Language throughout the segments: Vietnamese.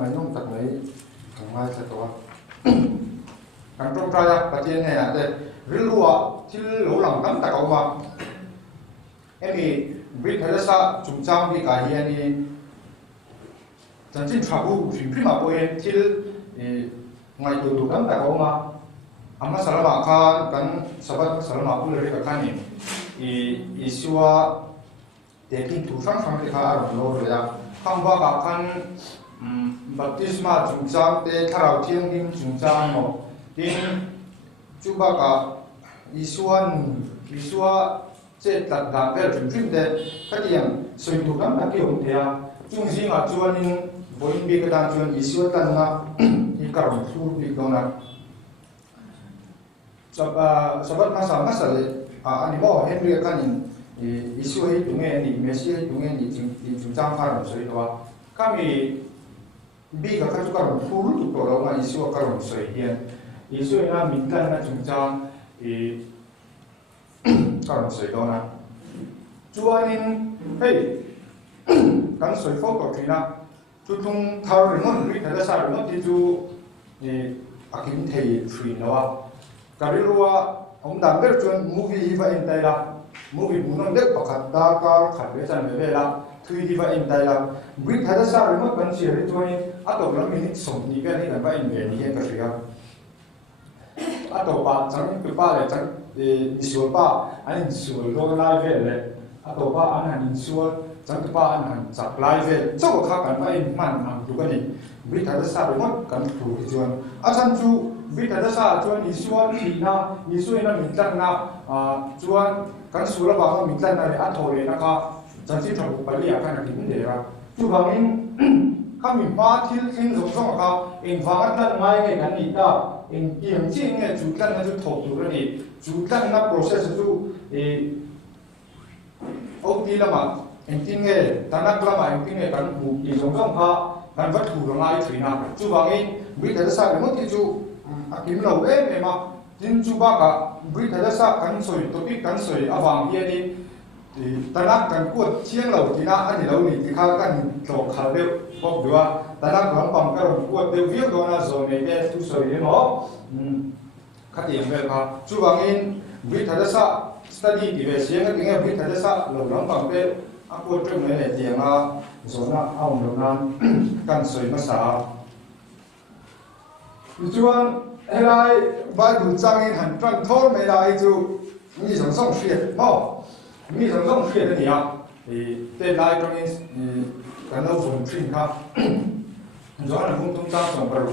ngày nông tật mấy thằng mai sẽ to càng trong trai á bà tiên này à đây ví dụ thì lỗ lòng lắm tại ông mà em thì biết thấy sao chúng trang bị cái gì thì chân chính trả bu phim phim mà bôi thì ngày đầu lắm tại ông mà amma salama khan kan sabat salama ul ri ka khani isua taking to from the car of lord ya kham ba ka khan baptisma chungchang te tharau thiang dim chungchang mo tin chuba ka isua che tat da per chungchim de katiam soi tu kam ta ki om thea chungji nga chuanin boin bi ka dan chuan isua tan na I karom su bi dona sabat masa le animo Henry kanin isu hi tunge ni Messi hi tunge ni chungchang kharam soi to kami bi ka khatu karom furu tu to lo ma isu karom soi hian isu ina minkan na chungchang karom soi to na chuanin hei kan soi fo ko trina tutung thar ringon ri thada sa ringon ti chu akim thei three nawa karirua ông đảm biết chuyện movie và in tay là movie muốn nói biết bậc hạt đa cao khả biết rằng về là thui đi và in tay là biết thấy sao rồi mất vấn đề đấy thôi à tổ nó mình sống đi cái này là phải in về đi cái gì à à tổ ba chẳng cái ba là chẳng đi xuống ba anh xuống lo lại vềเลยà tổ ba anh hành xuống chẳng cái ba anh hành chặt lại về chỗ khác cần phải in man làm chủ cái này biết thấy sao rồi mất cần thủ cái chuyện à chẳng chú biết thấy sao chuan isuan thì na isuan na mình tận na chuan kan sura ba mình tận na ăn thôi na ka chẳng chỉ trong bali à cái này cũng để ra chú bằng in các mình phá thiên thiên giống giống ka in phá tận mai cái này đi ta in kiểm tra nghe chủ tận na chú thầu chủ rồi chủ tận na process chú ông đi là mà in tin nghe ta na là mà in tin nghe kan hụ đi giống giống ka kan vật thủ rồi lại thì na chú bằng in biết thấy sao rồi mất thì chú akim lo em mà tin chu ba ka bri thada sa kan soi topic kan soi awang hi ni ti tanak kan kuat chiang lo tina ani lo ni ti kha kan to khal be bok dua tanak ram pam ka ro kuat de viu do na zo ne be tu soi ni mo khati em be ka chu bang in bri thada sa study ti be siang ka nge bri thada sa lo ram pam be a ko trem ne ti nga zo na aung lo nan kan soi ma sa chuan helai Bible changin han tran thor me lai chu mi song song hriat mo mi song song hriat ani a te lai tangin kan lo phun thin kha chuan hung tung chang song paru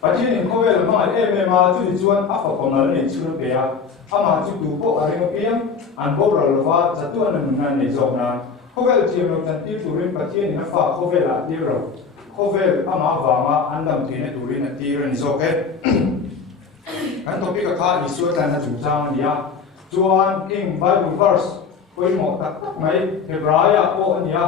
pathin in kovel ma em ma chu chuan a fa komal ne chu pe a ama chu tu po a reng piam an bo ral wa chatu an nan ne jok na kovel chiam lo tan ti turin pathin in a fa kovel a ti ro kovel ama wanga andam thine turin a ti ran zo ke kan topic ka kha isu tan na chungchang ania chuan king Bible verse koi mo tak tak mai Hebraya po ania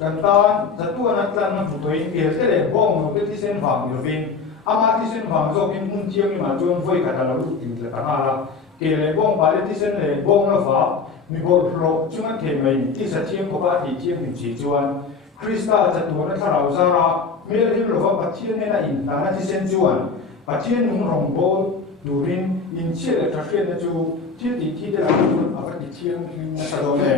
kan tan chatu an tlan na putoi ke te le bong no ke ti sen wang lovin ama ti sen wang zo kin mun chiang ni ma chuan voi ka ta lo tin le ta la ke le bong ba le ti sen le bong na fa mi bol pro chuan ke mai ti sa chiang ko ba ti chiang ni chi chuan Krista chatu na tharau zara mel him lo va pathian ne na in ta na ti sen chuan pathian nung rong bol durin in chiel ta hriat na chu thil ti thi de la a va ti thiang na sa do ne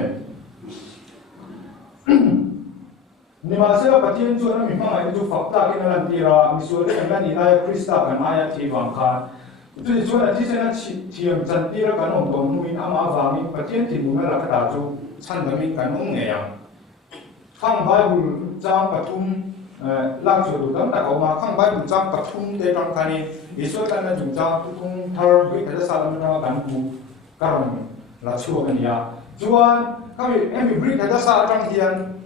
ni ma se pathian chu na mi ma ai chu fakta kin lan ti ra mi so le na ni na Krista kan aya thi wang kha tu chu na ti se na thiam chan ti ra kan om tom nu in ama wa mi pathian ti mu na la ka ta chu chan da mi kan ong nge ya khang Bible chang pathum lang so du dam ta ko ma khang Bible chang pathum te tang khani isu tan na jung chang tu thung thar bi ka sa lam na kan bu karam la chu kan ya chuan kami em bi ka sa tang hian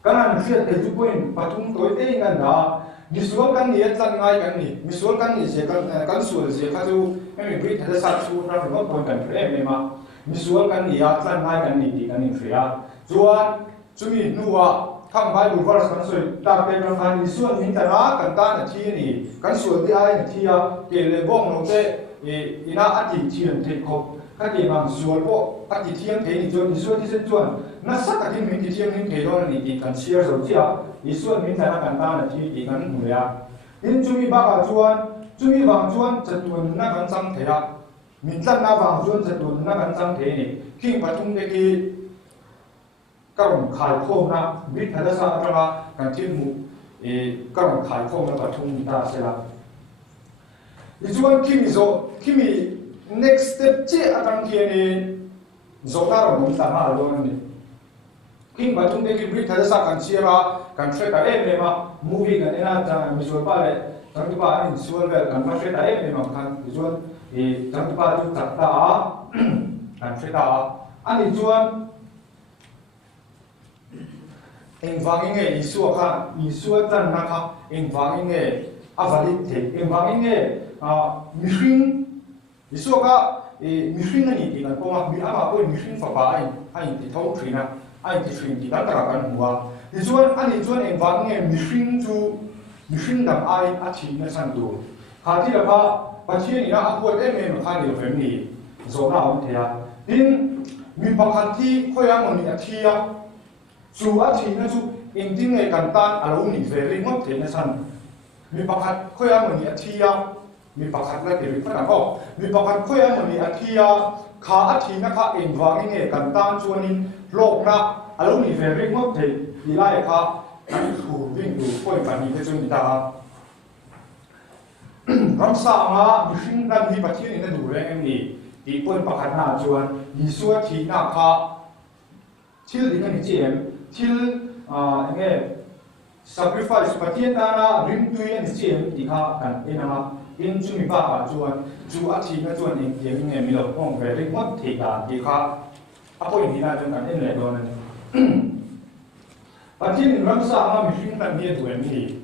kanan fiat te ju point pathum toi te ngan da misual kan ni tlan ngai kan ni misual kan ni se kan sual se kha chu em bi ka sa chu na ro point kan em ma misual kan ni ya tlan ngai kan ni ti kan ni fria chuan chumi nuwa khang Bible verse kan soi tak te kan han isuan min ta ra kan ta na thi ni kan sual ti ai na thi a ke le bong no te ina ati thian te ko các địa bằng suối bộ các địa thiêng thế thì chọn suối thì sẽ chọn nó sắc các cái mình thì thiêng mình thế đó là thì cần share rồi chứ à thì suối mình phải là cần ta là thì cần người à nên chúng mình bảo chọn chúng mình bảo chọnจะtuần nó cần sang thế à mình chân nó bảo chọnจะtuần nó cần sang thế này khi mà chúng cái các đồng khai khôn na biết thật sao cho nó cần thiên mục các đồng khai khôn nó bắt chúng ta sẽ là thì chúng khi mình next step chế ở trong kia này rồi ta rồi mình làm nào luôn này khi mà chúng ta cái biết thật sao cần chia ra cần chơi tại em này mà movie cái này là chẳng mình rồi ba này chẳng thì ba anh xuôi về cần phải chơi tại em này mà cần thì chuan thì chẳng thì ba chúng ta cần chơi ta anh thì chuan em vang nghe Isu tan na kha em vang nghe avali the em vang nghe mihring Isu ka mihring ani ti kan poma mi ama ko mihring fa ba ai ti thau thina ai ti thrin ti kan tra kan huwa Isu ani chuan em vang nghe mihring dam ai a thi na san tu kha ti la ba pathian ina a ko em kha ni fem ni zo na on thea tin mi pakhat thi khoyang oni a thia dù ở thì nó dù in tiếng ngày càng tan ở đâu nỉ về linh mất thế này sẵn mi bạc hạt khơi ăn mình thi à mi bạc hạt là để phát nào mi bạc hạt khơi ăn mình thi à khá thì nó khá in vàng ngày càng tan cho nên lộc na ở đâu nỉ về linh mất thế thì lại khá anh thủ vinh đủ khơi cả nỉ thế cho người ta làm sao mà mi sinh ra mi bạc thiên này đủ đấy em nỉ thì khơi bạc hạt na cho anh đi suốt thì na khá chill thì cái gì em til nghe sacrifice patien ta na rim tu yen chen ti kha kan enama in chu mi ba chuan chu a thi na chuan in tiang nge mi lo pong ve ri mot thi ka ti kha a poi ni na chuan kan en le don ani patien in ram sa ma mi hring tan ni tu em ni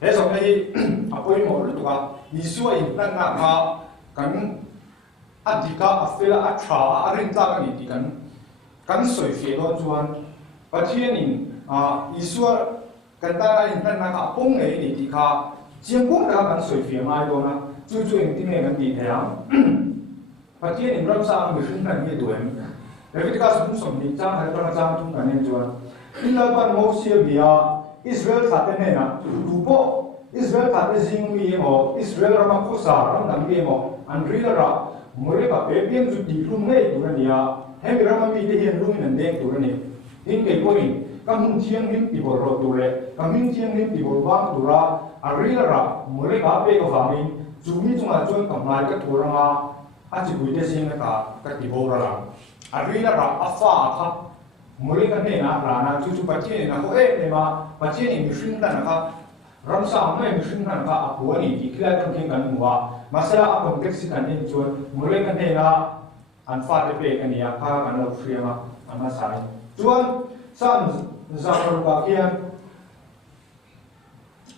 he so nei a poi mo lu tu ka ni su in tan na kha kan adika afela a tha a rin ta ka ni ti kan soi fe do chuan pathian in Isu kan ta in tan na ka pong nei ni ti kha chiang pong da kan soi fe mai do na chu in ti ne kan ti thea pathian in ram sa mi hring tan ni tu em David ka sum som ni chang ha ta chang tung kan en chuan in la ban mo sia bia Israel sa te ne na tu po Israel ka te jing mi mo Israel ra ma ko sa ram dam mi mo an ri ra mure ba pe pian ju ti rum nei tu na nia he mi ram mi te hian lung nan deng tu na ni in ke point kam chiang nim ti bor ro tu le kam chiang nim ti bor wang tu ra arila ra mure ka pe ko famin chu mi chunga chon kam lai ka tu ra ma a chi bui te sing ka ti bor ra arila ra afa kha mure ka ne na ra na chu patien na ko ne ma patien mi shin ta na ka ram sa ma mi shin ta na ka a ko ni ti kila kan king kan wa masala a context kan in chon mure ka ne na an fa te pe kan ya ka kan lo friama ama sai chuan san zaruka kian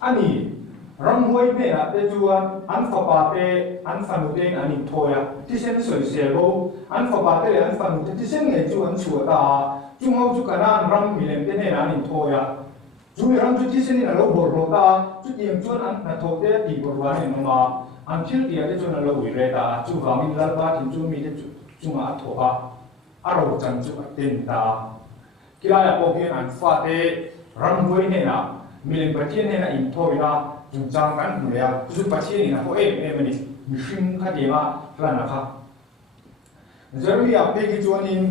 ani ramhoi ne a te chuan an fa pa te an fa nu te ani thoya ti sen soi se ro an fa pa te an fa nu te ti sen nge chu an chu ta chung ho chu kana ram milem te ne ani thoya chu mi ram chu ti sen ni lo bor ro ta chu tiam chuan an na tho te ti bor wa ne ma an thil ti a te chuan lo wi re ta chu wa min la ba tin chu mi te chu ma tho a aro chan chu ten ta kilaya po hian an fa te ramhoi ne na milen pathian ne na in thoi na chung chang kan hu ya chu pathian ni na ho em ni mi hring kha de ma ran kha Jeremy a pe ki chuan in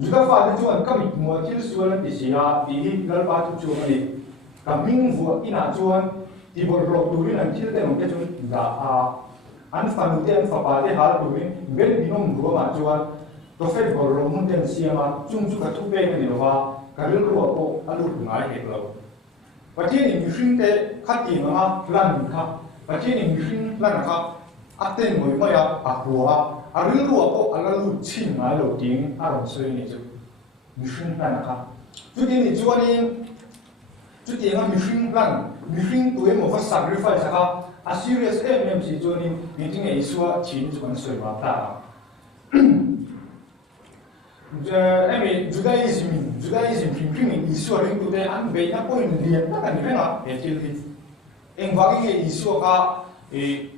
juda fa de chuan ka mi mo thil sual ti sia ti hi gal pa chu chu ni ka ming vu ina chuan ti bor ro tu rin an thil te no ke chun da a an fa nu te an fa pa te har tu rin bel binom ru ma chuan to fe bor ro mun ten siama chung chu ka thu pe ni wa ka ril ro po alu ngai he lo pathian in mihring te khati ma lan kha pathian in mihring lan kha aten moi mai a huwa a ril ro po alalu chin ngai lo ting a ron sei ni chu mihring lan kha chu ti ni chuan in chu ti nga mihring tu e mo fa sacrifice kha a serious mmc chuan in meeting e suwa chin chuan soi ma ta Judaism prim Isu ring tu te an be na point lian ta kan ni na e til hi eng wagi e Isu ka e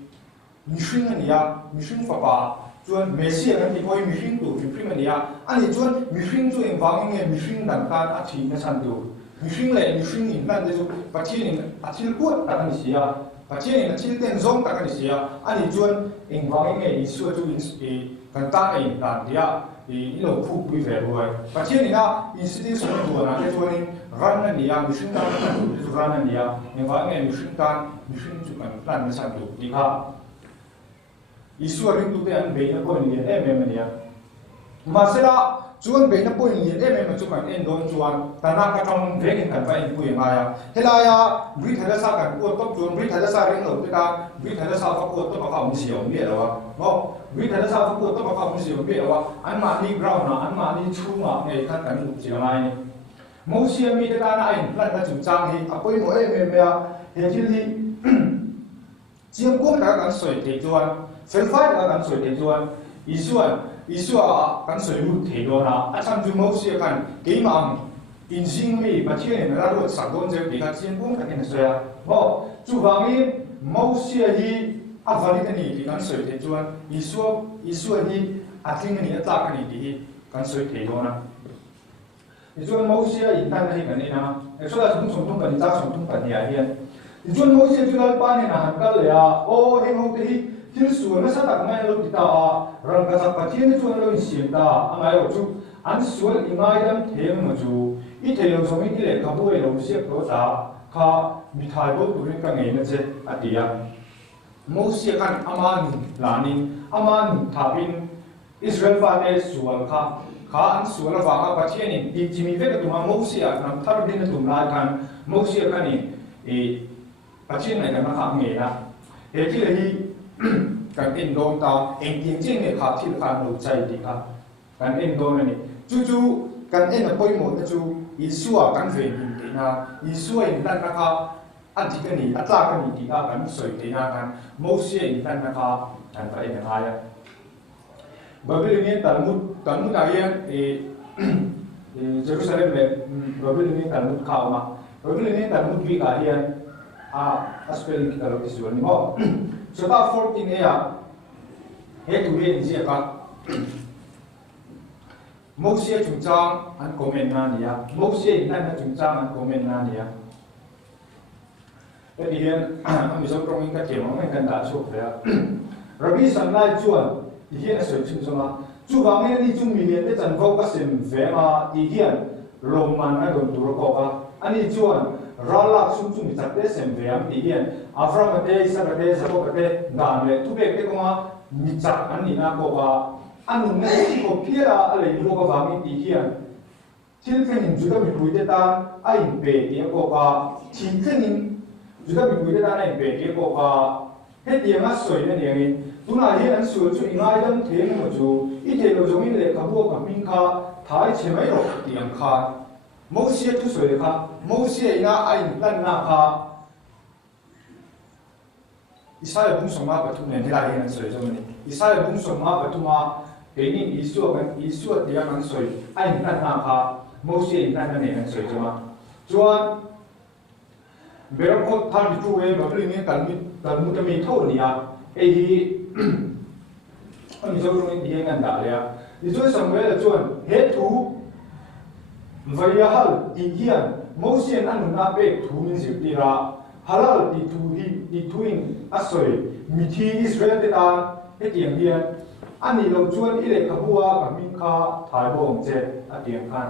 mishing fa pa chuan Messi kan ti koi mi hring tu mi hring ania ani chuan mi hring chu eng wang nge mi hring dan kan a thi na san tu mi hring le mi hring in nan de chu pathian in a thil kuat ta kan sia pathian in a thil ten zong ta kan sia ani chuan eng wang nge i su chu in kan ta in dan dia i lo khu pui ve ruai pathian ina institution tu na le chuan in ran na nia mi hring dan tu ran na nia eng wang nge mi hring tan mi hring chu kan plan na san tu ti kha Isu ring tu te an be na ko ni em ania masela chuan be na point ni em chu kan en don chuan tana ka thong veng kan pa in pui ma ya helaya bri thada sa kan ko top chuan bri thada sa ring lo te ka bri thada sa ka ko to ka mu siom me lawa no bri thada sa ka ko to ka mu siom me lawa an ma ni ground na an ma ni chu ma ngai kan kan mu chi mai ni mo siam mi te ta na ai plan na chu chang hi a poi mo em ya he thil hi chiam ko na kan soi te chuan selfai da kan soi te chuan isua kan soi lu the do na a cham ju mo sia kan ke mam in sing mi pathian na ro sa don je bi ka chiam ko kan in soya bo chu wangi mo sia hi a vali ni bi kan soi te chuan isua hi a thing ni a ta kan ni di kan soi the do na chuan mo sia in tan hi kan ni na exoda sum tum kan ta sum tum kan ya hian chuan mo sia chu dal pa ni na han kal ya o he mo te hi thil su na sa tak mai lo ti ta rang ka sa pathian chuan lo in siam ta angai lo chu an sual ingai dam them ma chu I the lo somi ti le ka bu e lo siap lo ta kha mi thai bo tu rin ka ngei na che atia mo sia kan aman lanin aman thabin Israel fa ne sual kha an sual wa ka pathian in ti chimi ve ka tu ma mo sia nam thar din tu na kan mo sia kan ni pathian này kan kha ngei na he ti le hi kan in don ta eng ting ching ne kha thil khan lo chai ti kha kan in don ni chu kan en a poi mo na chu isua kan ve in ti na isua in dan na kha an ti kan ni atla kan ni ti ka kan soi ti na kan mo sia in dan na kha kan ta en ha ya Babylonian Talmud ayan Jerusalem le Babylonian Talmud ka ma Babylonian Talmud bi ka hian spelling kita lo visual ni mo so ta 14 ya he tu he ni ka mo sia chung chang an comment na nia mo sia in na chung chang an comment na nia e di hian mi so trong in ka ke mo kan da so ya Rabbi san lai chuan di hian a soi chung ma chu wa nge ni chung mi ne te chan ko ka sim ve ma di hian lom man na don tur ko ka ani chuan Ralak sum sum bitak te sem veam ti hian Avram te Isaac te Jacob te dan le tu be te ko ma michak an ni na ko ba anu ne ti ko pira ale ni ko ba mi ti hian til ken in juda bi puite ta ai be ti ko ba ti ken in juda bi puite ta ai be ti ko ba he ti ma soi ne ni tu na hi an su chu ingai dam the mo chu I te lo jong in le ka bo ka min kha thai che mai ro ti ang kha mo sia tu soi kha mo sia ina ai lan na kha Isaiah bung soma patu ne la hin soi jong ni Isaiah bung soma patu ma pe ni isu dia kan soi ai lan na kha mo sia ina na ne soi jong chuan beram ko thal bi tu we ba ri ni talmud mi tho ni a e hi ami zo ro ni dia ngan da le a ni zo Samuel chuan he tu Vayahal ti hian Mosian anu na pe thu min zir ti ra halal ti thu in asoi mithi Israel te ta he tiang hian ani lo chuan I le ka bua ka min kha thai bong che a tiang khan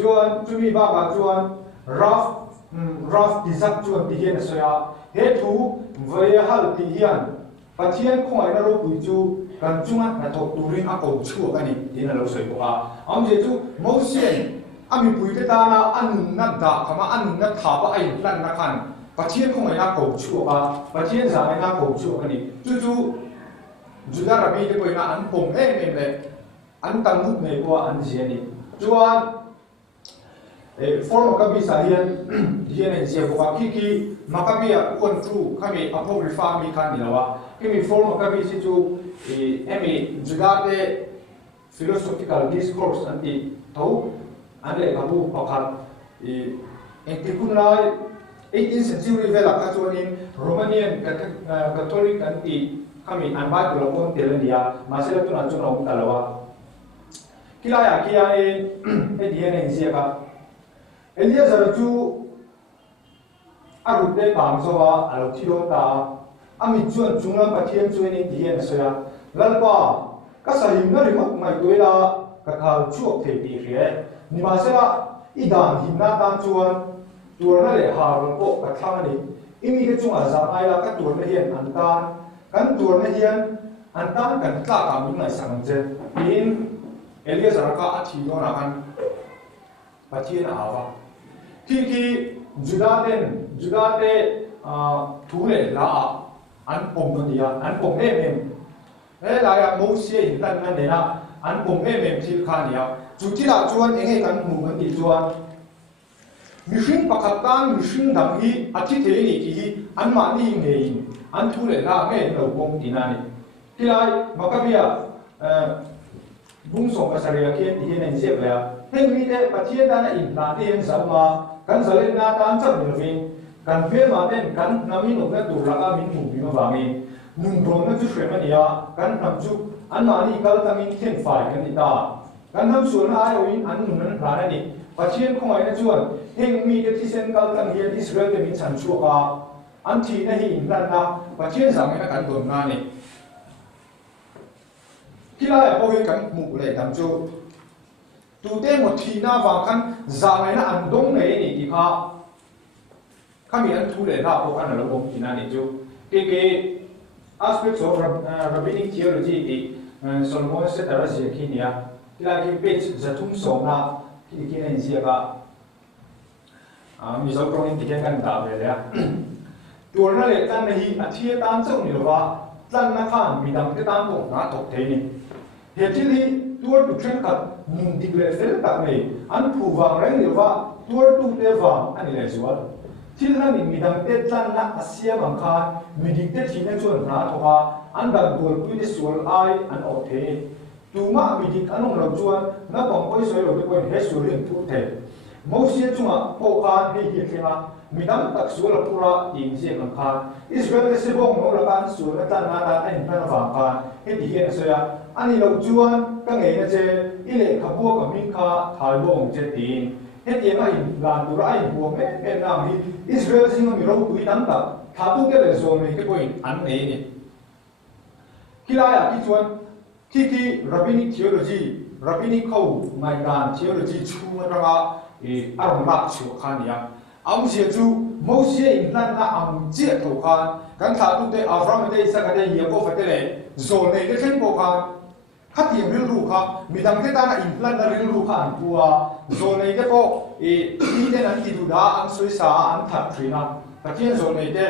chuan chumi ba ba chuan raf ti zak chuan ti hian asoya he thu Vayahal ti hian pathian khongai na ro pui chu kan chunga na thok turin a ko chu ani tin lo soi ko a am je chu Mosian ami pui te ta na an na da kama an na tha ba ai lan na kan pathian khong ai na ko chu ba pathian za ai na ko chu ani chu juda rabi te poi na an pom le an tam mut nei ko an je ni chuan form ka bi sa hian en je ko ki makabia kon tru kami apocrypha mi kan ni lawa kimi form ka bi si chu emi juda te philosophical discourse anti tho ane kabu pakhat engtikun lai 18th century vela ka chuanin Romanian Catholic anti kami an bai ko pon telelia masela tu na chu no talawa kilaya kia e dna siaka elia zar chu aru te bang so wa alo thilo ta ami chuan chunglam pathian chuan in dna soya lalpa ka salim na rimok mai toila ka khal chuak the ti hre ni masela idan hinna tan chuan turna le harun ko ka thangani imi ke chunga za aila ka turna hian antan kan turna hian antan kan tla ka min ngai sang je in Eliezer ka athi no na kan pathian awa ki judate thule la an pom no dia an pom em la ya mo se tan na ne na an pom em thil kha nia chu ti la chuan enge kan mu kan ti chuan mihring pakhat tan mihring dang hi athi the ni ki hi an ma ni ngei an thule la nge lo pom ti na ni tilai makabia bung song pasaria kian ti hian se bla hengmi te pathian dana in la te en sama kan zalen na tan cham ni vin kan fe ma ten kan nami no na tur la ka min mu bi ma ba mi nung rom na chu shwe mania kan nam chu an ma ni kal tamin khen fai kan ni ta kan nam su na ai win an nun nan la ni pathian khong ai na chuan hengmi te ti sen kal tam hian Israel te min chan chu ka an thi na hi in lan na pathian sang na kan don na ni kilaya po hi kan mu le tam chu tu te mo thi na wa kan za ngai na an dong nei ni ti kha kami an thu le na po kan lo bom tina ni chu ke aspects of rabbinic theology ti Solomon se tara se kinia kila ki page zatum som na ki nen sia ka mi zo prong ti kan ta ve le tur na le tan hi a thia tan chau ni wa tlan na khan mi dam te tan ko na tok the ni he thili tur tu thren kat mung dik le fel ta me an phu wang reng ni wa tur tu te wang ani le zual thil na ni mi dam te tlan na asia bang khan mi dik te thina chuan na thoka an dam tur pui te sual ai an ok the tu ma mi dik anong lo chuan na pang poi soi lo te point he sur rin tu the mo sia chunga po khan he hi thena mi dam tak sual pura ding se kan khan Israel se bong no la kan sur na tan na ta an plan wa khan he di he so ya ani lo chuan ka ngei na che ile khabu ka min kha thai bong che tin he ti ma in lan tu rai bo me pe na mi Israel sing mi ro tu tan ta thabu ke le zo me ke point an nei ni kilaya ki chuan ki rabbinic theology rabbinic kho mai dan theology chu ma ra arong lak chu khan ya ang sia chu mo sia in lan na ang che tho khan kan tha tu te Abraham te Isaac te Yaakov te le zo nei ke khen bo khan khát tiền ril ru kha mi dam ke ta na in plan na ril ru kha an tua zo nei te ko ni te an ti du da an soi sa an that trina ta kien zo nei te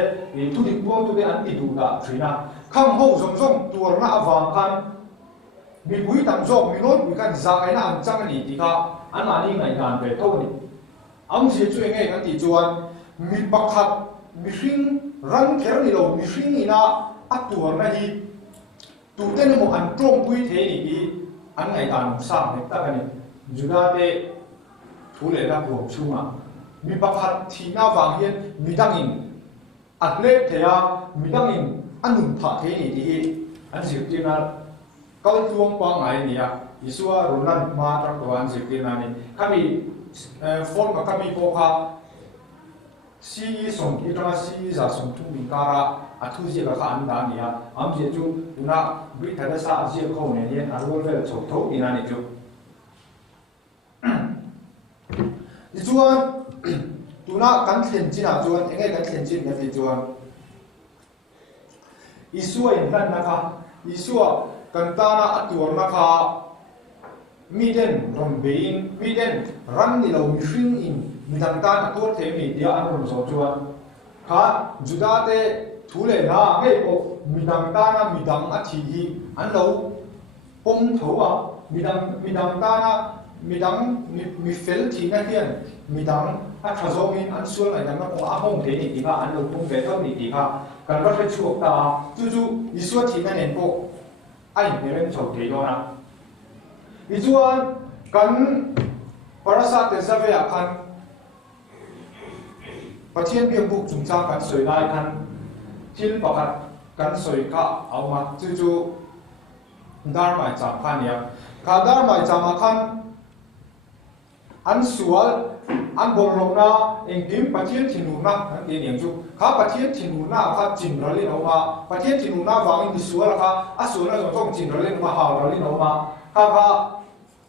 tu dik bo tu te an ti du da trina kham ho zong zong tur na awang khan mi bui tam zok mi non mi kan za ai na an chang ni ti kha an ma ni ngai gan pe to ni ang sia chu ngai kan ti chuan mi pakhat mi hring ran kher ni lo mi hring ina atur na hi tu te mo an trong pui the ni ki an ngai dan sam ne ta ni juda te thu le la bo chunga mi pakhat thi na wang hian mi dangin atle thea mi dangin anun tha the ni ti an sir ti na kal tuang pa ngai ni ya isua ronan ma tra ko an sir ti na ni kami phone ma kami ko kha si song ki tra si za song tu mi kara athu je ka an da ni ya am je chu na bi tha da sa je ko ne ni a ro ve chok tho ni na ni chu ni chuan tu na kan thlen chin a chuan engai kan thlen chin na ti chuan isua in hlan na kha isua kan ta na atur na kha mi den rom bein mi den ran ni lo mi hring in mi dang ta atur the mi dia an rom so chuan kha juda te thule na ngai ko mi dang ta na mi dang a thi hi an lo pom tho wa mi dang ta na mi dang mi fel thi na hian mi dang a thazong in an sul ngai na ko a hong the ni ti ba an lo pom ve thau ni ti kha kan ra chu ta chu isua thi na nen ko ai ne ren chho the do na i chuan kan parasa te sa ve a khan pathian biang buk chung cha kan soi lai khan thil pakhat kan soi ka auma chu dharma cham khan ya ka dharma cham khan an sual an bolong na engkim pathian thinu na an tin yang chu kha pathian thinu na kha chin rali no ma pathian thinu na wang in sual kha asuna jong chin rali no ma ha rali no ma kha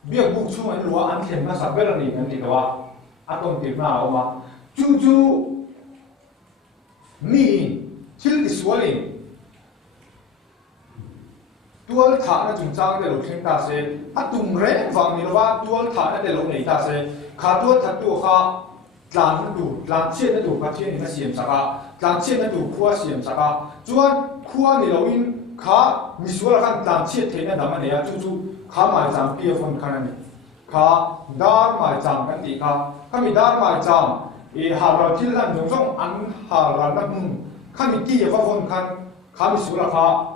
biak bu chu an lua an them na sa bel ni an ti wa atom ti na ma chu mi thil ti sualin tual thả nó chúng ta để lục thiên ta sẽ tung rẽ vàng như là tual thả nó để lục này ta sẽ khá tual thật tu khá làm nó đủ làm chuyện nó đủ phát triển nó xiêm sa cả làm chuyện nó đủ khua xiêm sa cả chuan khua này lâu in khá mi số là khăn làm chuyện thế này làm này à chú khá mãi giảm kia phần khăn này khá đar mãi giảm cái gì khá mi đar mãi giảm hà ra thiên lan giống giống ăn hà ra nó khá mi kia có phần khá mi số là khá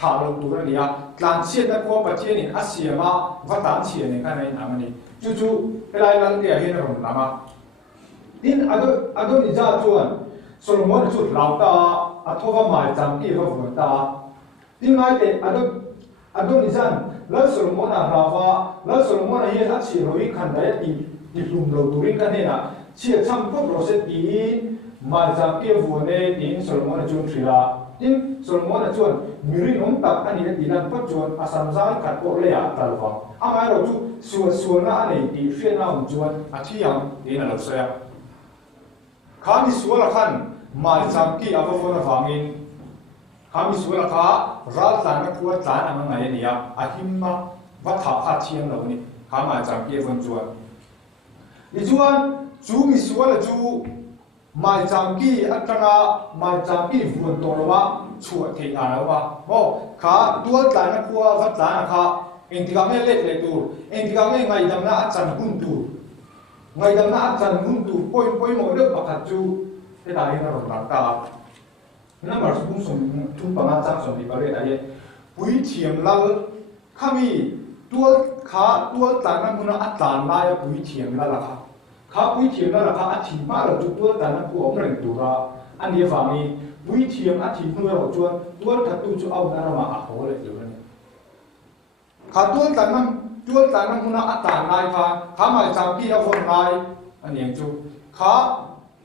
thả lồng tủ này à, làm chuyện đó có bắt chuyện này, xiêm mà phát tán chuyện này cái này làm này, chú cái này là cái gì nó làm à, in ado ni cha chuan Solomon chu lau ta athova mai cham ki ro vo ta tin ngai te ado ni chan la Solomon a rawa la Solomon hi a chi roi khan da ti lum lo turin kan he na chi cham ko ro se ti mai cham ki vo ne tin Solomon chu thira tin Solomon chuan miri nom tak ani ti nan pat chuan asam zai khat ko le a tal wa amai ro chu suan na ani ti hre na chuan a thiam tin a lo sa kami suara kan mai cham ki avona wangin kami suara ka ral tan na kuat tan ang ngai ni ya ahimma va tha kha thiam lo ni kama cham ki von chuan ni chuan chu mi suara chu mai cham ki atanga mai cham ki von to lawa chua the na lawa mo kha tual tan na kuwa va tan kha entigame le tu entigame ngai dam na chan hun tu ngày đâm na chân hun tu poi mo le pakhat chu te dai na ro la ta na mar su sum thu pa ma cha so ni bare dai pui thiam lal khami tual tan na muna atan la ya pui thiam la la kha pui thiam la la kha a thi ma lo chu tual tan na pu om reng tu ra an dia fa mi pui thiam a thi nu ro chuan tual that tu chu au na ra ma a ho le tu ni kha tual tan na muna atan lai kha mai cham ki a von lai an yang chu kha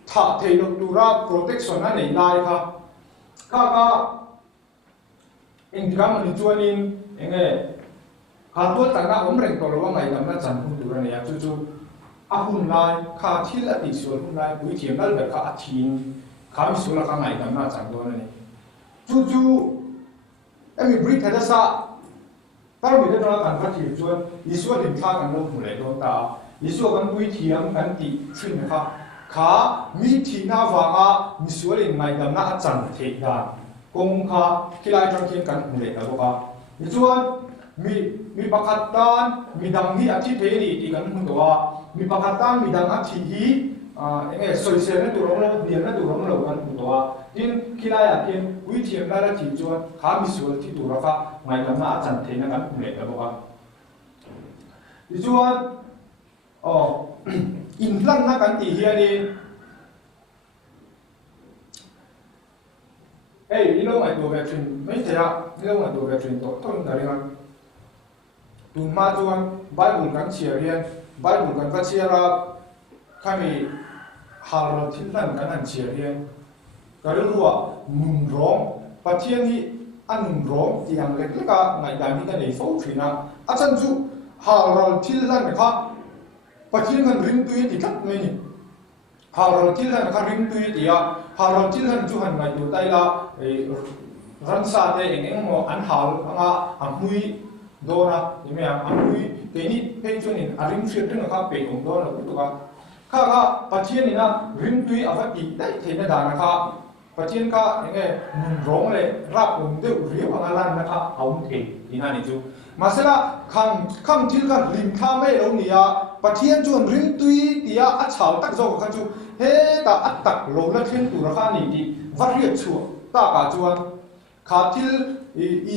tha thei lo tu ra protection na nei lai kha Instagram ni chuan in enge kha tual tan na om reng to lo ngai dam na chan hun tu ra ne chu a hun lai kha thil a ti sual hun lai pui thiam dal ba kha a thin kha mi sula kha ngai dam na chan do na ni chu emi brit thada sa tar mi da kan ka thi chuan isua lim tha kan lo hu le do ta isua kan pui thiam kan ti thin kha mi thi na wanga mi sual in ngai dam na a chan the da kong kha kilai tang khin kan hu le da bo ka ni chuan mi pakatan mi dang hi a thi the ni ti kan hu do wa mi pakatan mi dang a thi hi enge soi se na tu rong lo nian na tu rong lo kan hu do wa tin kilai a kin pui thiam na la thi chuan kha mi sual thi tu ra ka ngai dam na a chan the na kan hu le da bo ka ni chuan in lang na kan ti hian ni ilo ngai tu veteran mai thea ilo ngai tu veteran to ton da ringa tu ma chuan bible kan chia rian bible kan ka chia ra khami hal thin lan kan an chia rian ka ruwa nun rong pathian hi anun rong ti ang lek leka ngai dan ni ka nei fo thina a chan chu hal thil lan kha pathian kan ring tu ti tlak mai ni hal thil lan kha ring tu ti ya hal thil lan chu han ngai tu tai la ran sa te eng mo an hal anga amui dona ni me amui te ni pe chu ni arim thri tu kha pe ong dona tu ka kha pathian ni na ring tu avati dai the na da na kha pathian ka enge mun rong le rap um de ri anga lan na kha aum the ni na ni chu masala kham thil ka lim tha me lo ni ya pathian chuan ring tui tia a chhal tak zo kha chu he ta atak lo na thin tu ra kha ni ti variat chu ta ka chuan kha thil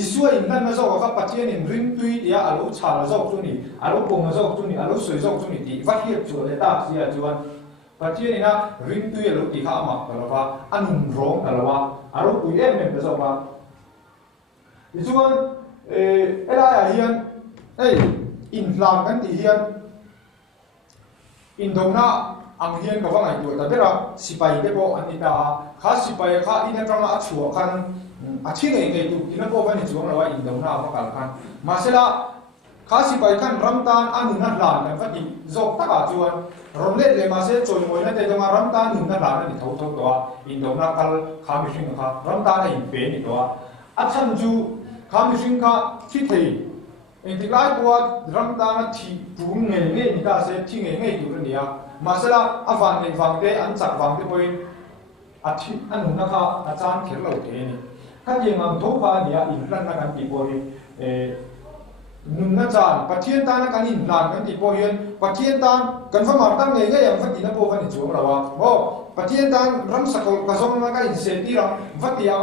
isua in nan na zo kha pathian in ring tui tia a lo chhal zo chu ni a lo pom zo chu ni a lo soi zo chu ni ti variat chu le ta sia chuan ปัจจัยนี้นะริมตุยลุติข้ามาแต่ละว่าอันนุ่มร้องแต่ละว่าอารมณ์ปุยเอ็มเป็นส่วนว่าส่วนอะไรเฮียนอินฟลามกันที่เฮียนอินโดนีเซียอังเฮียนก็ว่าไงตัวแต่เดี๋ยวสิไปเดี๋ยวอันนี้ตาข้าสิไปข้าอินเดียก็มาชัวร์กันอาชีพเองไงตัวที่นั่นพวกมันชัวร์เลยว่าอินโดนีเซียว่ากันกันมาเสร็จแล้วข้าสิไปกันรัมตานอันนั้นหลานกันฟัดดีจบตั้งแต่ชวนรำเล็ดเลยมาเสร็จจนวันนั้นเดี๋ยวมารัมตานนั้นหลานนี่ทั้งตัวอินโดนีเซียก็ข้าไม่ชิงข้ารัมตานนี่เป็นนี่ตัวอัศจรรย์ข้าไม่ชิงข้าที่ไทยเองที่ไล่ตัวรัมตานที่ปุ่งเงี้ยนี่ก็เสร็จที่เงี้ยอยู่กันเนี่ยมาเสร็จแล้วอันฟังเองฟังเดอันจัดฟังเดไปอาทิตย์อันนู้นนะคะอาจารย์เขียนเราเองนี่ถ้าอย่างนั้นทุกวันเนี่ยอินฟลันนักการตีโพยนุ่มน่าจานปัจจัยต่างกันอินฟลันกันตีโพยปัจจัยต่างกันฟังมาตั้งเลยก็ยังฟังอินนับโพกันอีกช่วงเราว่าโอ้ปัจจัยต่างรัมสักกระทรวงนักการอินเซนตีเราฟังที่ยัง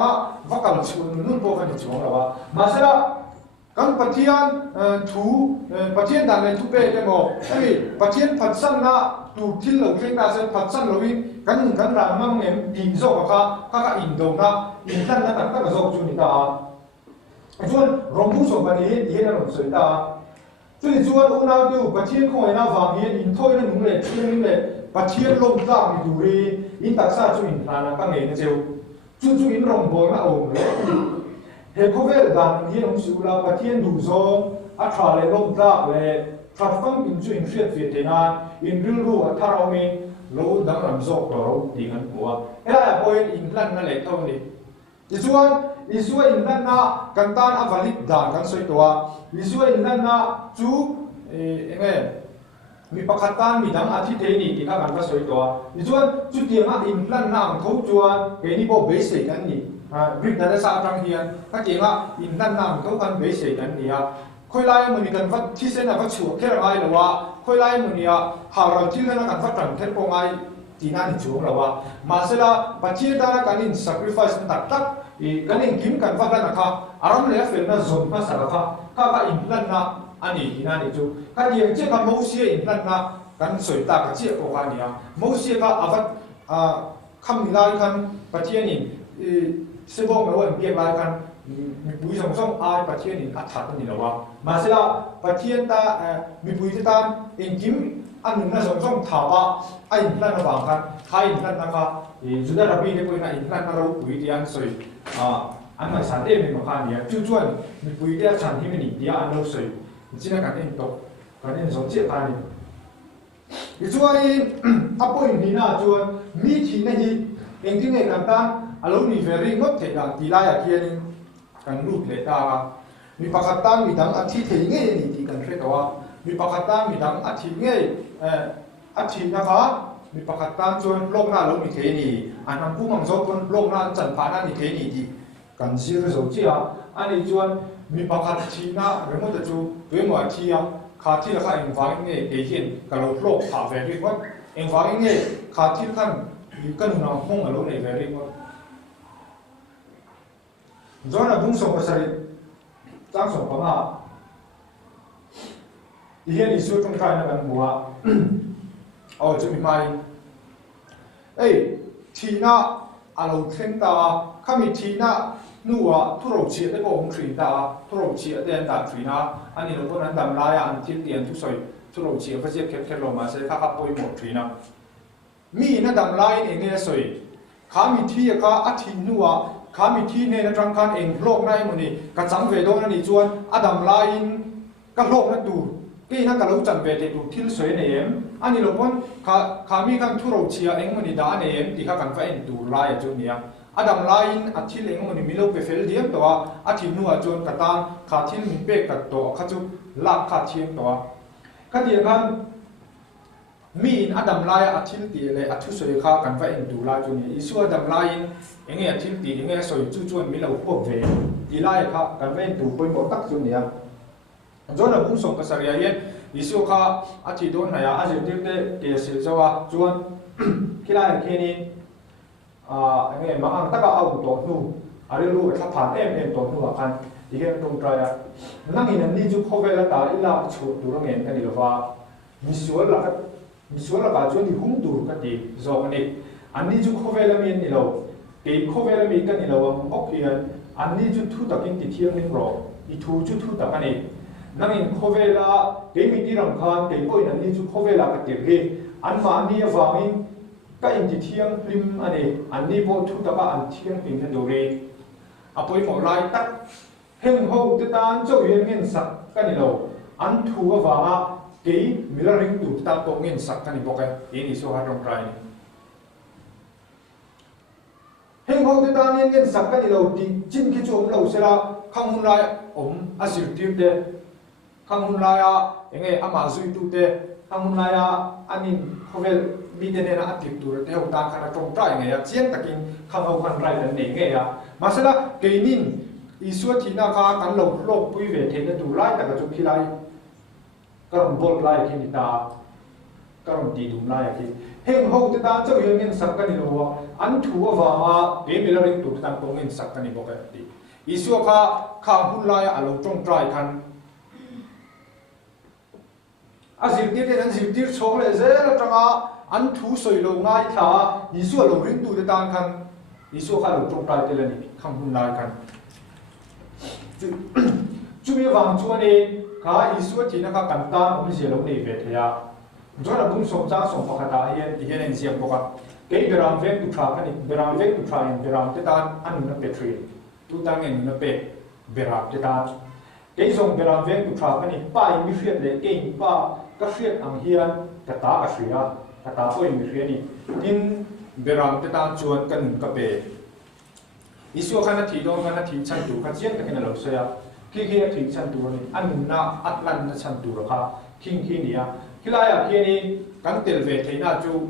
ฟังกันช่วงนุ่มโพกันอีกช่วงเราว่ามาเสร็จแล้วกันปัจจัยทูปัจจัยต่างเลยทุกเป้ได้หมดปัจจัยพัฒนาดูที่เราเข่งได้เสร็จพัฒนาเราวิกันรามั่งเงินดินโซ่ก็อินโดนะอินนั่นนั่นตั้งแต่โซ่จุดนี้ตาส่วนรองผู้ส่งไปนี้ที่นั่นเราสวยตาส่วนอุณหภูมิปัจจัยของไอ้น้าฝั่งนี้อินถ้อยนั่นหนุ่มเลยที่นั่นเลยปัจจัยลมต่างดูรีอินตักษาจุดอินทานะก็เงินเจ้าจุดอินรองบอลน่ะโอ้เลยเฮโคเวลดันที่น้องสุราปัจจัยดูโซ่อัตราเลยลมต่างเลยทรัพย์ฟังอินจุดอินเฟียดเฟียดนะอินรู้อัตราเรามีรู้ดังลำโซ่ตัวเราดีกันหัวเฮ้ยพออินนั่นนั่นแหละเท่านี้ส่วนอิสุอินนั่นนะกันตานอวลิดด่านกันสวยตัวอิสุอินนั่นนะจูมีประคัตตันมีดังอาทิตย์นี้ที่ข้ากันก็สวยตัวส่วนจุดที่มาอินนั่นนะเขาจวนเป็นนี่พวกเบสิกกันนี่วิธีการสร้างทางเฮียนถ้าเกี่ยงอินนั่นนะเขากันเบสิกกันนี่ค่อยไล่มันนี่กันว่าที่เส้นน่ะก็ชัวร์แค่ไรหรือว่าค่อยไล่มันนี่หาเราที่นั่นกันว่ากันแค่ปงไงที่นั่นชัวร์หรือว่ามาเสร็จแล้วปัจจัยด้านการอิน sacrifice ตัดกันอินกิมกันว่ากันนะคะอารมณ์เลยเป็นน่าสนมาสักค่ะข้าก็อินนั่นนะอันนี้ที่นั่นจู่ข้าเดียวเจ้าก็มูเสียอินนั่นนะกันสวยตากับเจ้าปงไงเนี่ยมูเสียก็อาวัดคำนิลายกันปัจจัยนี้เสบอกไม่ว่าเกี่ยวกับกันมีปุยส่งอาปัจจัยนี้อัดถัดนี่หรอวะมาเสร็จแล้วปัจจัยตามีปุยที่ตามเองกิมอันหนึ่งน่าส่งถามว่าไอ้นั่นระหว่างกันใครนั่นนะคะจุดนั้นเราพี่ได้ปุยนั่นนั่นเราปุยที่อันสวยอันไม่สันเต็มเป็นมาคันเนี่ยจู่ๆมีปุยที่ฉันที่ไม่หนีที่อันเราสวยที่นั่นกันเองตกกันเองสองเจ็ดกันนี่จู่ๆอัปโปอินดีน่าจู่ๆมีที่ไหนเองที่ไหนกันตั้งอารมณ์นี่เวรีงดเถิดที่ไล่อาเคียนกันรูปเลยตามีปากกามีดังอาทิตย์ที่เงี้ยนี่ที่กันเรียกว่ามีปากกามีดังอาทิตย์เงี้ยอาทิตย์นะคะมีปากกาจนโลกหน้าโลกมีเทนี่อันนั้นผู้มั่งโซ่คนโลกหน้าจันทร์ผ่านนั่นนี่เทนี่ที่กันชื่อโซ่เจ้าอันนี้จวนมีปากกาที่น่าเรื่องมันจะจูด้วยหมวดที่ขาที่ละค่ะเองฟังเงี้ยเห็นกับโลกผ่าเวรีว่าเองฟังเงี้ยขาที่ขั้นอยู่กันหน้าห้องกับโลกในเวรีว่าจวนบุ้งส่งภาษาจ้างส่งเข้ามาที่เห็นอิสุตรงกลางนั่นหัวเอาจะมีไหมทีน่าอาลูเทนตาข้ามีทีน่านัวทุรเชียได้บอกครีตาทุรเชียเดินตาทีน่าอันนี้เราพูดนั้นดำลายอันที่เตียนทุกส่วนทุรเชียเขาเรียกแค่ลงมาเสร็จข้าขับไปหมดทีน่ามีนั่นดำลายเองเนี่ยส่วนข้ามีที่ข้าอาทิตย์นัวข้ามีที่เนี่ยนะจังการเองโลกนั่นมันนี่กระจังเวดนั่นนี่ชวนอดัมไลน์ก็โลกนั่นดูที่นั่นก็เราจังเวดดูที่สวยเนี่ยอันนี้เราพูดข้ามีการทุรเชียเองมันนี่ด่าเนี่ยที่ข้ากันไปดูไลน์จุดนี้อดัมไลน์อาทิตย์เองมันนี่มีโลกไปเฟลเดียมตัวอาทิตย์นัวจนกระตังข้าที่มีเป๊กกับตัวข้าจุลักข้าเทียมตัวก็เดียวกันมีอดัมไลน์อาทิตย์ตีเลยอาทิตย์สวยข้ากันไปดูไลน์จุดนี้อีส่วนอดัมไลน์เองอาทิตย์ตีเองสวยจู่ๆมีเราพวกเวดีไลน์ข้ากันไปดูไปหมดตักจุดนี้จนเราพุ่งส่งกระแสเย็นอิสุข้าอาทิตย์โดนหายอาจจะเด็กเกี่ยวกับเจ้าว่าจวนที่ไรแค่นี้บางอันตั้งก็เอาตัวนู้อะไรรู้ถ้าผ่านตัวนู้กันที่เห็นตรงใจนั่งอินนี่จุดเข้าไปแล้วตาอีลาชุดดูแลเงินกันดีกว่ามีส่วนละ số là cả chuyện thì hung đủ cái gì rồi này anh đi chụp khoe là miền này lâu cái khoe là miền cái này lâu ok anh đi chụp thu tập cái thiêng lên rồi đi thu tập cái này năng khoe là cái mình đi làm khan cái bôi anh đi chụp khoe là cái gì anh mà anh đi vào mình cái anh thiêng lim anh đi vô thu tập anh thiêng bình cái đồ này à bôi một lại tắt hình hậu tự tan cho hiện hiện sắc cái này lâu anh thu vào cái mirroring tu ta to ngin sak kan bok ini so ha rong trai heng ho te ta ngin sak kan lo ti chin ki chom lo sela khang hun lai asir tir te khang hun lai a enge ama zui tu te khang hun lai a anin khovel mi de ne na atip tur te ho ta khana tong trai nge ya chiang takin khang ho kan rai dan ne nge ya masala ke nin isu thina ka kan lo lo pui ve the na tu lai ta ka chu khilai karon bol lai khi ta karon ti dum lai khi heng ho te ta chau yen ngin sak kan ni lo an thu wa ma be mi la ring tu ta tong ngin sak kan ni bo ka ti isu kha hun lai a lo tong trai khan a zir ti te an zir tir chong le ze la tanga an thu soi lo ngai tha isu lo ring tu te ta khan isu kha lo tong trai te la ni khang hun lai khan chu mi wang chu ni cả Isu thì nó các cảnh ta ông sẽ lúc này về thế à, cho là bung sống cha sống bạc ta hiện thì hiện diện bạc cái beram về tu tra cái beram về tu tra beram thế ta anh nó bị truy tu ta nghe nó bị beram thế ta cái dòng beram về tu tra cái bài mi phiệt để cái ba cái phiệt ang hiền cái ta cái phiệt cái ta ôi mi phiệt đi in beram thế ta chuan cái bề Isu khana thì đâu khana thì chân tu cái chuyện cái này là sao khi thì chân tu này anh na atlan na chân tu ra khi nia khi lại khi này cắn tiền về thế nào chú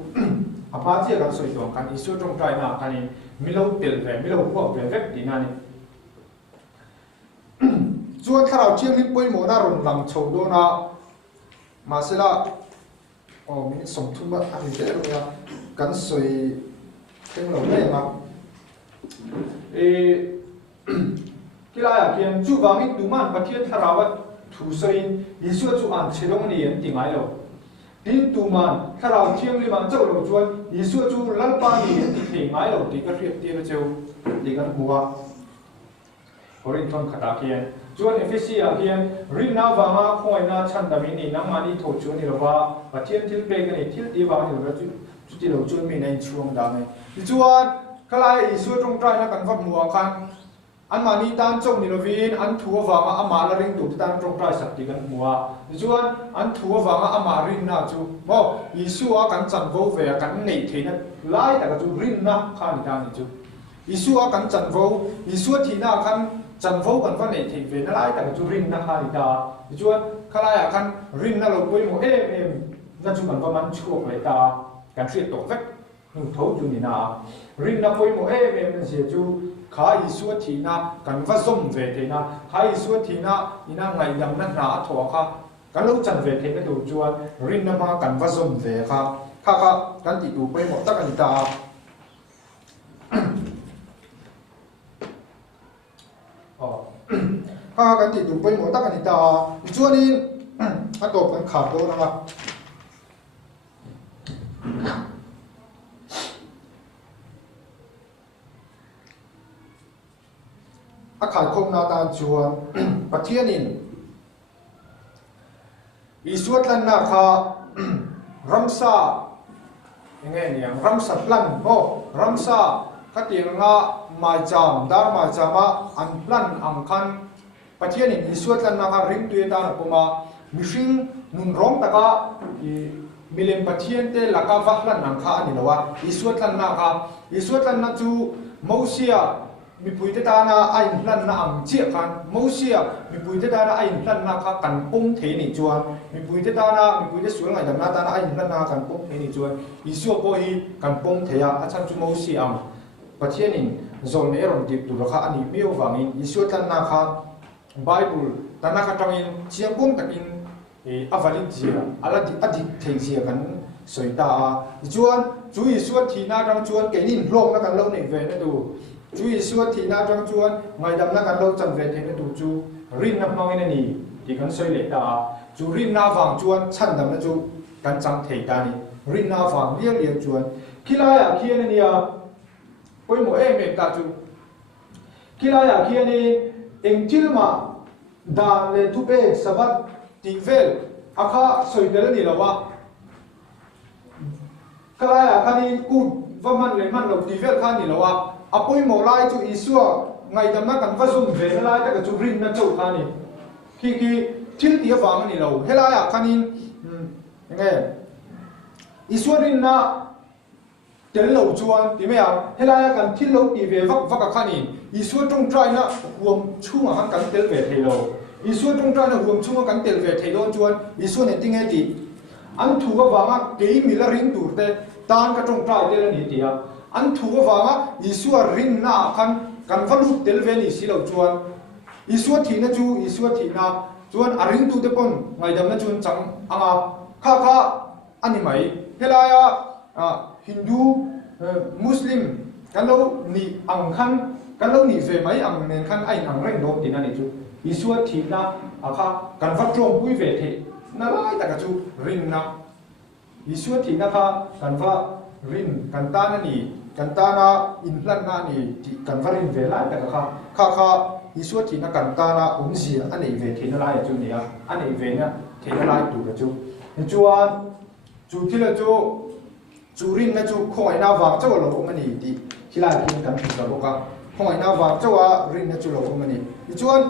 apa chia cắn soi tuồng cắn isu trong trai na cắn milau tiền về milau qua về vết thì na này chuan thảo chiang linh bôi mồ na rồng làm chầu đô na mà sẽ là mình sống thung mà anh dễ rồi nha cắn soi cái lẩu này mà khi lại khi chú vàng ít đủ man bắt thiên thảo vật thủ soi isu chú ăn chế đông này anh tiếng ai đâu tin đủ man thảo chiang linh man châu đâu chuan isu chú lăn pa này anh tiếng ai đâu thì cái việc tiền châu thì cái mua Horizon khata kian chuan FSC kian rin na wanga khoi na chan da min ni nang mani tho chu ni lawa pathian thil pe ka ni thil ti wa ni la chu ti lo chuan mi nei chuang da ne chuan khalai isu trong trai na kan va muwa khan an mani tan chong ni lovin an thuwa wanga ama la ring tu tan trong trai sak ti kan muwa chuan an thuwa wanga ama rin na chu mo isu a kan chan vo ve kan nei theina lai ta ka chu rin na kha ni ta ni chu isu a kan chan vo isu thi na khan chân vô còn vấn đề thì về nó lại tại chú rin na khai ta chuan khai lại kan rin na lo poi mo em na chu kan va man chuộc lại ta kan triệt tổ vết nu thấu chu ni na rin na poi mo em na sia chu khai suốt thì na kan va zom về thế na khai suốt thì na ina ngai dam na na thọ kha kan lo chân về thế cái đồ chuan rin na ma kan va zom về kha kan ti tu poi mo tak ani ta kan ti tu poi mo tak ani ta chuan in a top kan kha do na a khai khom na ta chuan pathian in isuat lan na kha ramsa nge ni ramsa plan ho ramsa khatiang nga mai cham dar mai chama an plan ang khan pathian in isuat lan na kha ring tu ta na poma mishing nun rong taka milem pathian te laka vahlan nang kha ani lawa isuat lan na chu mosia mi puite ta na ai plan na ang chia khan mosia mi puite ta na ai plan na kha kan pum the ni chuan mi puite ta na mi puite sul ngai dam na ta na ai plan na kan pum the ni chuan isu po hi kan pum the ya a chan chu mosia am pathian in zon ne ron tip tu kha ani meo wangin isuat lan na kha bible ta na kha tangin chiang pum takin avalin jia ala di adik thei jia kan soita chuan chu isuat thi na tang chuan ke nin hlok na kan lo nei ve na du chú Isu thì na trong chuan ngoài đầm na kan lo chân về thế nên tụ chú rin na mang in ni thì kan soi lệ ta chú rin na vàng chuan chân đầm na chú kan chang thei ta ni rin na phang liang liang chuan khilaya khian ania poimo em ta chu khilaya khian ni engtil ma dan le thu pe sabat tingvel akha soidel ni lawa khilaya khani ku vaman le man lo tingvel khan ni lawa apoimo lai chu isua ngai dam na kan va zum ve lai ta ka chu rin na chau khani khi thil tia wang ni lo helaya khanin nge isuarin na tel lo chuan ti me a helaya kan thil lo ti ve vak vak khani isu tong trai na huam chunga han kan tel ve thei lo isu tong trai na huam chunga kan tel ve thei lo chuan isu ne ting e ti an thu ga wanga ke mi la ring tur te tan ka tong trai te ni ti a an thu ga wanga isu a ring na kan valu tel ve ni si lo chuan isu thi na chu isu thi na chuan a ring tu te pon ngai dam na chuan chang anga kha ani mai helaya hindu muslim kan lo ni ang khan kan lo ni ve mai ang nen khan ai ang reng do tin ani chu isu thi na akha kan va trom pui ve the na lai ta ka chu rin na isu thi na kha kan va rin kan ta na ni kan ta na in plan na ni ti kan va rin ve lai ta ka kha isu thi na kan ta na ji ani ve the na lai chu ni a ani ve na the na lai tu ka chu chuan chu thi la chu churin na chu khoi na wa chaw lo mani ti khila kin kan thu ka boka khoi na wa chawa rin na chu lo mani chuan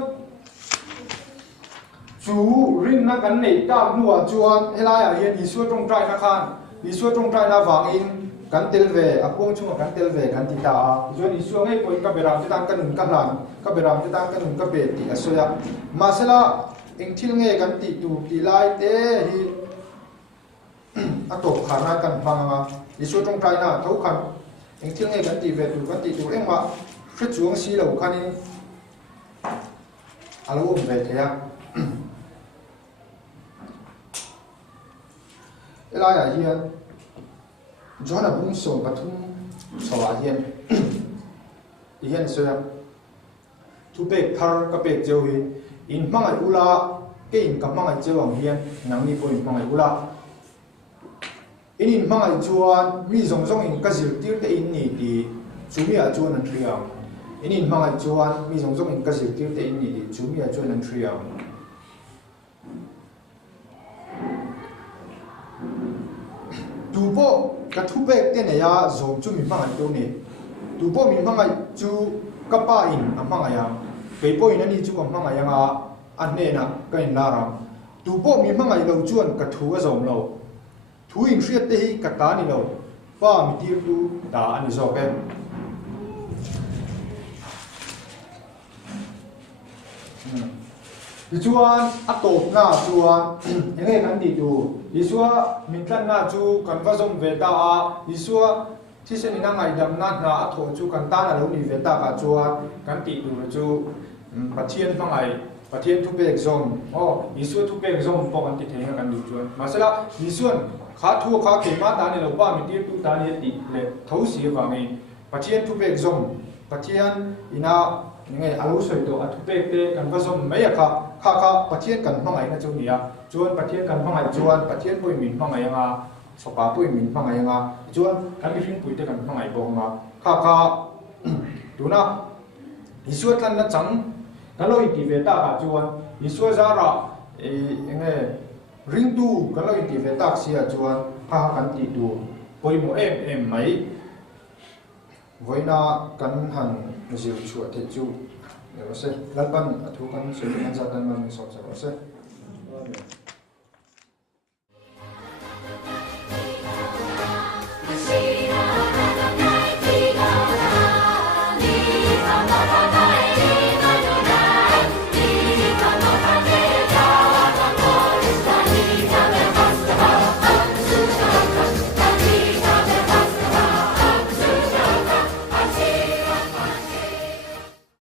chu rin na kan nei ta nuwa chuan helaya hian isu tong trai na khan isu tong trai na wang in kan tel ve apong chu kan tel ve kan ti ta a chuan isu ngai poi ka beram ti tang kan un ka hlan ka beram ti tang kan un ka be ti asoya masala engthil nge kan ti tu ti lai te hi atop khana kan phanga isu tong trai na thau khan engthil nge kan ti ve tu kan ti tu engma khri chuang si lo khanin alo ve thea elaya hian jona bung so pathum sawa hian hian soya thu pe thar ka pe cheu hi in mangai ula ke in ka mangai chewang hian nang ni po in mangai ula in mangai chuan mi zong zong in ka zir tir te in ni ti chumi a chuan an thriang in mangai chuan mi zong zong in ka zir tir te in ni ti chumi a chuan an thriang tu po ka thu pe te ne ya zong chu mi mangai to ni tu po mi mangai chu ka pa in a mangai ya pe po in ani chu ka mangai ya nga an ne na ka in la ram tu po mi mangai lo chuan ka thu a zom lo thu in hriat te hi ka ta ni lo pa mi tir tu ta ani zo ke chuan a top na chuan enge kan ti tu isua min tlan na chu kan va zom ve ta a isua thi se ni na ngai dam na na a tho chu kan ta na lo ni ve ta ka chuan kan ti tu chu pathian mangai pathian thu pe exam isua thu pe exam po kan ti the kan du chuan masala isuan kha thu kha ke ma ta ni lo pa mi ti tu ta ni ti le thau si wa ngai pathian thu pe exam pathian ina ngai alo soi to a thu pe te kan va zom mai kha pathian kan mangai na chu ni a chuan pathian kan mangai chuan pathian poi min mangai nga soka poi min mangai nga chuan kan mi hring pui te kan mangai bo nga kha tuna isuat lan na chang kan lo ti ve ta ka chuan isua zara nge ring tu kan lo ti ve ta sia chuan kan ti tu poi mo em mai voina kan han zir chu te chu se lalpan athu kan se an za tan man so se